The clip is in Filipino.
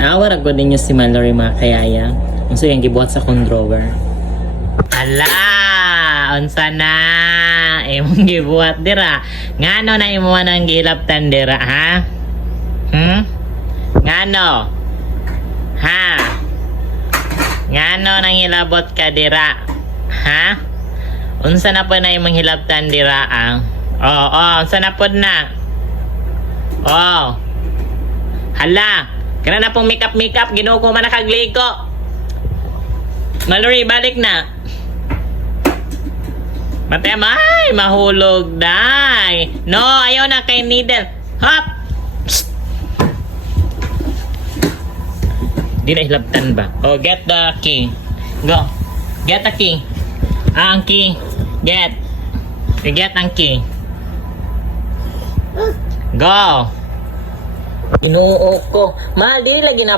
Nawara ko ninyo si Mallory mga kayaya. Unsa yung gibuhat sa kong drawer. Ala! Unsa na? Imong gibuhat dira. Ngano na imo nang gihilaptan dira, ha? Ngano? Ha? Ngano nang hilabot ka dira? Ha? Unsa na po na imong hilaptan dira, ah? Unsa na po na? Hala! Kana na pong makeup, Ginoo ko man nakagliko. Mallory, balik na. Matem, ay, mahulog, day. No, ayaw na kay needle. Hop! Psst. Di na hilaptan ba? Get the key. Go. Get the key. Ang key. Get ang key. Go. Ginoo ko. Mahal, di lagi na